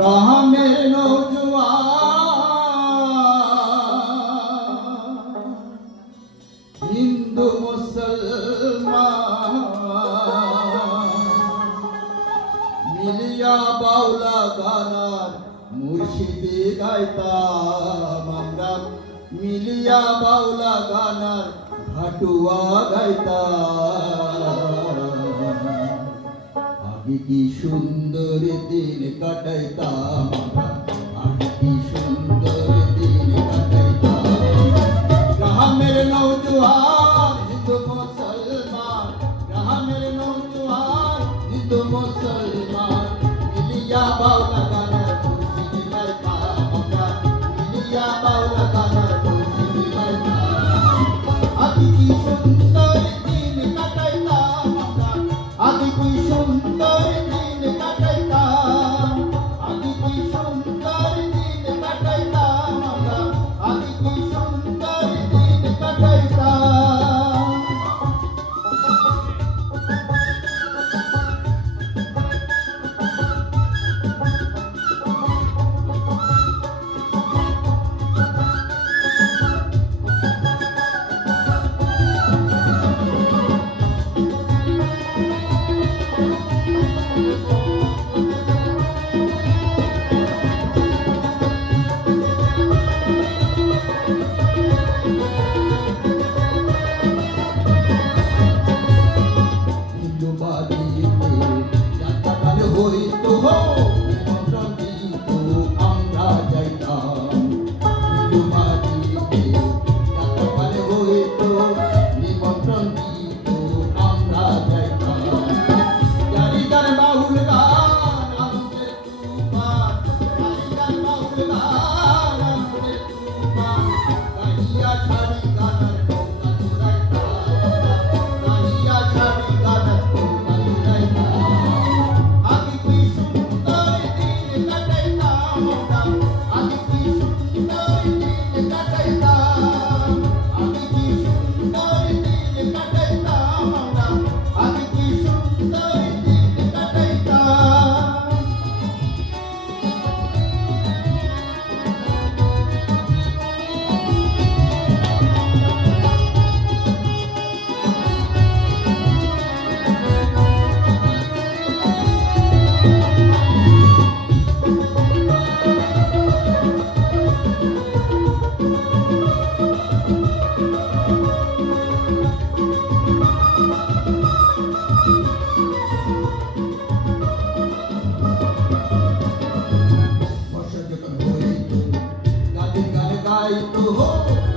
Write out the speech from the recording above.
গ্রামের নৌজওয়ান হিন্দু মুসলমান, মিলিয়া বাউলা গানার মুর্শিদি গাইতাম আমরা। মিলিয়া বাউলা গানার ভাটুয়া গাইতাম। আগে কি সুন্দর দিন কাটাইতাম? আগে কি সুন্দর দিন কাটাইতাম? আদি কি সুন্দর দিন কাটাইতাম আদি কি সুন্দর দিন কাটাইতাম 哦吼